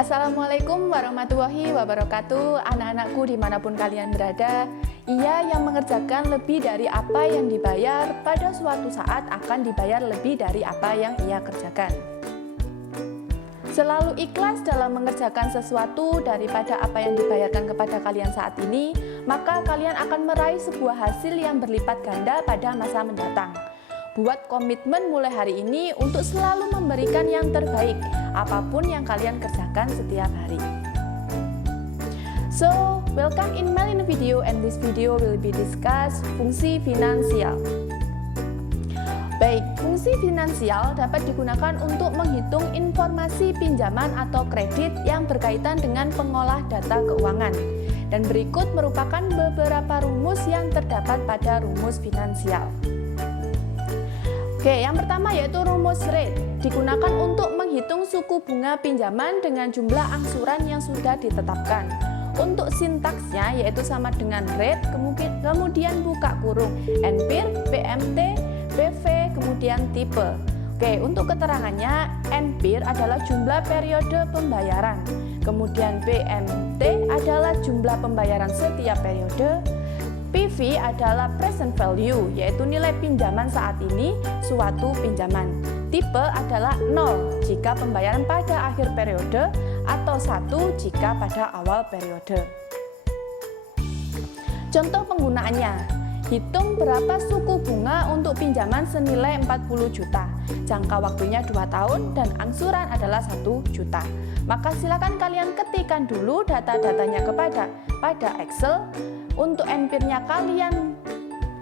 Assalamualaikum warahmatullahi wabarakatuh, anak-anakku dimanapun kalian berada. Ia yang mengerjakan lebih dari apa yang dibayar, pada suatu saat akan dibayar lebih dari apa yang ia kerjakan. Selalu ikhlas dalam mengerjakan sesuatu daripada apa yang dibayarkan kepada kalian saat ini, maka kalian akan meraih sebuah hasil yang berlipat ganda pada masa mendatang. Buat komitmen mulai hari ini untuk selalu memberikan yang terbaik, apapun yang kalian kerjakan setiap hari. So, welcome in my video, and this video will be discuss fungsi finansial. Baik, fungsi finansial dapat digunakan untuk menghitung informasi pinjaman atau kredit yang berkaitan dengan pengolah data keuangan. Dan berikut merupakan beberapa rumus yang terdapat pada rumus finansial. Oke, yang pertama yaitu rumus rate, digunakan untuk menghitung suku bunga pinjaman dengan jumlah angsuran yang sudah ditetapkan. Untuk sintaksnya yaitu sama dengan rate, kemudian buka kurung, NPIR, PMT, BV, kemudian tipe. Oke, untuk keterangannya, NPIR adalah jumlah periode pembayaran, kemudian PMT adalah jumlah pembayaran setiap periode, PV adalah present value, yaitu nilai pinjaman saat ini suatu pinjaman. Tipe adalah 0 jika pembayaran pada akhir periode atau 1 jika pada awal periode. Contoh penggunaannya, hitung berapa suku bunga untuk pinjaman senilai 40 juta. Jangka waktunya 2 tahun dan angsuran adalah 1 juta. Maka silakan kalian ketikkan dulu data-datanya pada Excel. Untuk NPIR-nya kalian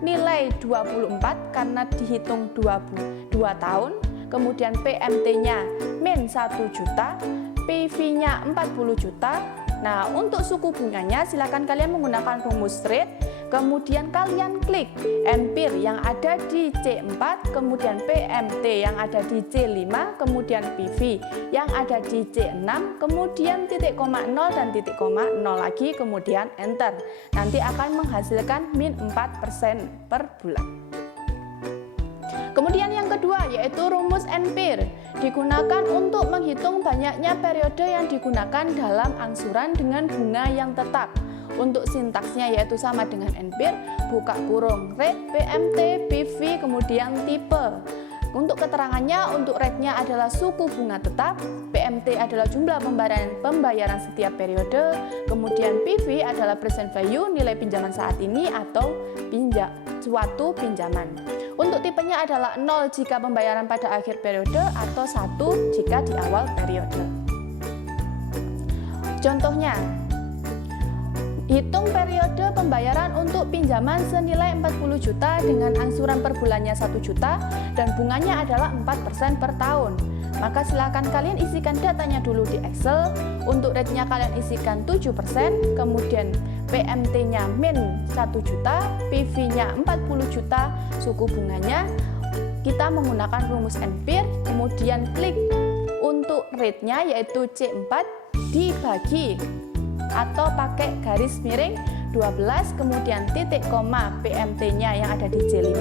nilai 24 karena dihitung 2 tahun, kemudian PMT-nya min 1 juta, PV-nya 40 juta. Nah, untuk suku bunganya silakan kalian menggunakan rumus rate, kemudian kalian klik NPIR yang ada di C4, kemudian PMT yang ada di C5, kemudian PV yang ada di C6, kemudian titik koma 0 dan titik koma 0 lagi, kemudian enter. Nanti akan menghasilkan min 4% per bulan. Kemudian yang kedua yaitu rumus NPIR, digunakan untuk menghitung banyaknya periode yang digunakan dalam angsuran dengan bunga yang tetap. Untuk sintaksnya yaitu sama dengan NPIR, buka kurung, rate, PMT, PV, kemudian tipe. Untuk keterangannya, untuk rate-nya adalah suku bunga tetap, PMT adalah jumlah pembayaran setiap periode, kemudian PV adalah present value, nilai pinjaman saat ini atau suatu pinjaman. Untuk tipenya adalah 0 jika pembayaran pada akhir periode atau 1 jika di awal periode. Contohnya, hitung periode pembayaran untuk pinjaman senilai 40 juta dengan angsuran per bulannya 1 juta dan bunganya adalah 4% per tahun. Maka silakan kalian isikan datanya dulu di Excel. Untuk rate-nya kalian isikan 7%, kemudian PMT-nya min 1 juta, PV-nya 40 juta, suku bunganya kita menggunakan rumus NPIR, kemudian klik untuk rate-nya yaitu C4 dibagi atau pakai garis miring 12, kemudian titik koma PMT-nya yang ada di C5,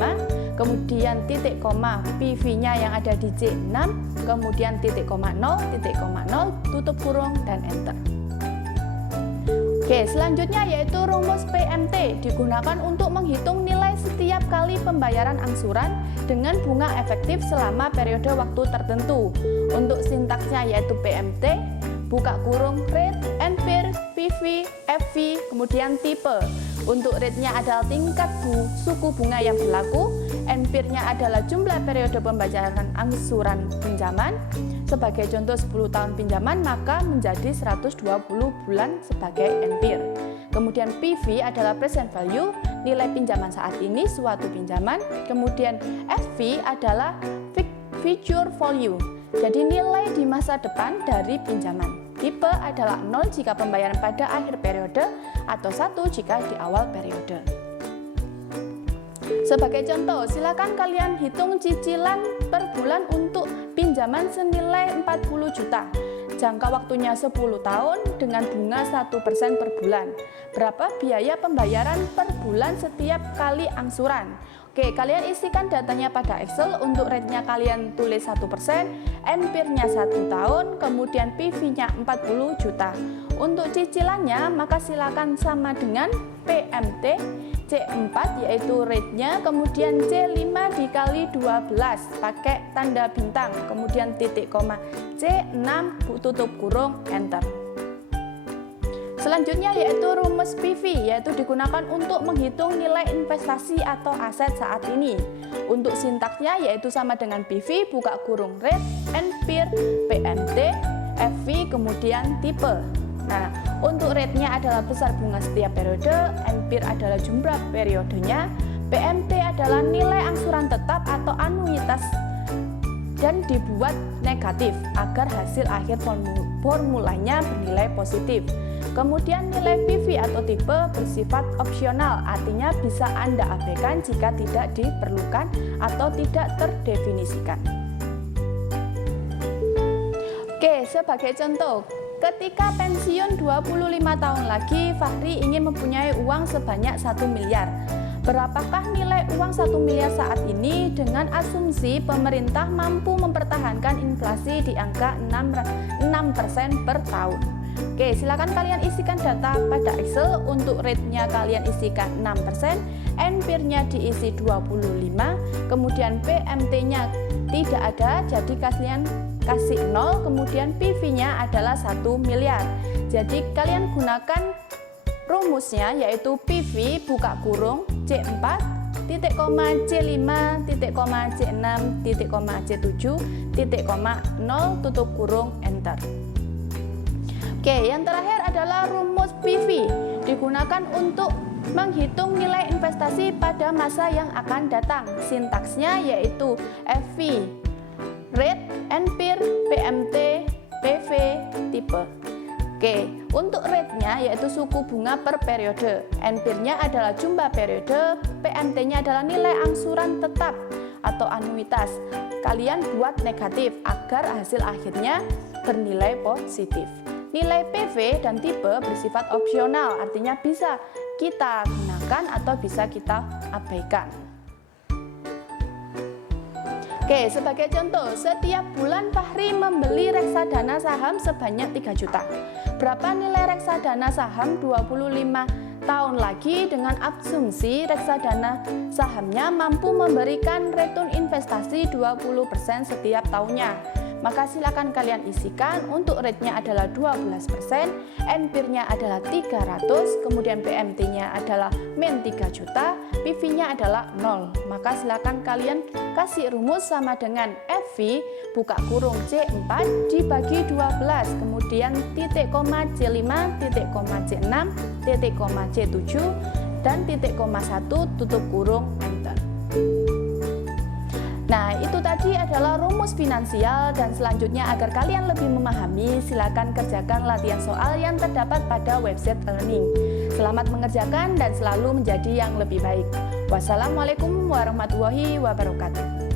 kemudian titik koma PV-nya yang ada di C6, kemudian titik koma 0, tutup kurung dan enter. Oke, selanjutnya yaitu rumus PMT, digunakan untuk menghitung nilai setiap kali pembayaran angsuran dengan bunga efektif selama periode waktu tertentu. Untuk sintaksnya yaitu PMT, buka kurung, rate, NPIR, PV, FV, kemudian tipe. Untuk rate-nya adalah tingkat suku bunga yang berlaku, NPIR-nya adalah jumlah periode pembayaran angsuran pinjaman. Sebagai contoh 10 tahun pinjaman maka menjadi 120 bulan sebagai NPIR. Kemudian PV adalah present value, nilai pinjaman saat ini suatu pinjaman. Kemudian FV adalah future value, jadi nilai di masa depan dari pinjaman. Tipe adalah 0 jika pembayaran pada akhir periode atau 1 jika di awal periode. Sebagai contoh, silakan kalian hitung cicilan per bulan untuk pinjaman senilai 40 juta. Jangka waktunya 10 tahun dengan bunga 1% per bulan. Berapa biaya pembayaran per bulan setiap kali angsuran? Oke, kalian isikan datanya pada Excel. Untuk rate-nya kalian tulis 1%, empirnya 1 tahun, kemudian PV-nya 40 juta. Untuk cicilannya, maka silakan sama dengan PMT C4 yaitu rate-nya, kemudian C5 dikali 12 pakai tanda bintang, kemudian titik koma, C6 tutup kurung, enter. Selanjutnya yaitu rumus PV, yaitu digunakan untuk menghitung nilai investasi atau aset saat ini. Untuk sintaksnya yaitu sama dengan PV, buka kurung rate, empir, PMT, FV, kemudian tipe. Nah, untuk rate-nya adalah besar bunga setiap periode, empir adalah jumlah periodenya, PMT adalah nilai angsuran tetap atau anuitas dan dibuat negatif agar hasil akhir formulanya bernilai positif. Kemudian nilai PV atau tipe bersifat opsional, artinya bisa Anda abaikan jika tidak diperlukan atau tidak terdefinisikan. Oke, sebagai contoh, ketika pensiun 25 tahun lagi, Fahri ingin mempunyai uang sebanyak 1 miliar. Berapakah nilai uang 1 miliar saat ini dengan asumsi pemerintah mampu mempertahankan inflasi di angka 6% per tahun? Oke, silakan kalian isikan data pada Excel. Untuk rate-nya kalian isikan 6%, empirnya diisi 25, kemudian PMT-nya tidak ada, jadi kalian kasih 0, kemudian PV-nya adalah 1 miliar. Jadi kalian gunakan rumusnya yaitu PV buka kurung C4 titik koma C5 titik koma C6 titik koma C7 titik koma 0 tutup kurung, enter. Oke, yang terakhir adalah rumus PV, digunakan untuk menghitung nilai investasi pada masa yang akan datang. Sintaksnya yaitu FV, rate, empir, PMT, PV, tipe. Oke, untuk rate-nya yaitu suku bunga per periode, empirnya adalah jumlah periode, PMT-nya adalah nilai angsuran tetap atau anuitas. Kalian buat negatif agar hasil akhirnya bernilai positif. Nilai PV dan tipe bersifat opsional, artinya bisa kita gunakan atau bisa kita abaikan. Oke, sebagai contoh, setiap bulan Fahri membeli reksadana saham sebanyak 3 juta. Berapa nilai reksadana saham 25 tahun lagi dengan asumsi reksadana sahamnya mampu memberikan return investasi 20% setiap tahunnya? Maka silakan kalian isikan. Untuk rate-nya adalah 12%, empirnya adalah 300, kemudian PMT-nya adalah min 3 juta, PV-nya adalah 0. Maka silakan kalian kasih rumus sama dengan FV buka kurung C4 dibagi 12, kemudian titik koma C5, titik koma C6, titik koma C7, dan titik koma 1 tutup kurung, enter. Nah, itu tadi adalah rumus finansial, dan selanjutnya agar kalian lebih memahami, silakan kerjakan latihan soal yang terdapat pada website e-learning. Selamat mengerjakan dan selalu menjadi yang lebih baik. Wassalamualaikum warahmatullahi wabarakatuh.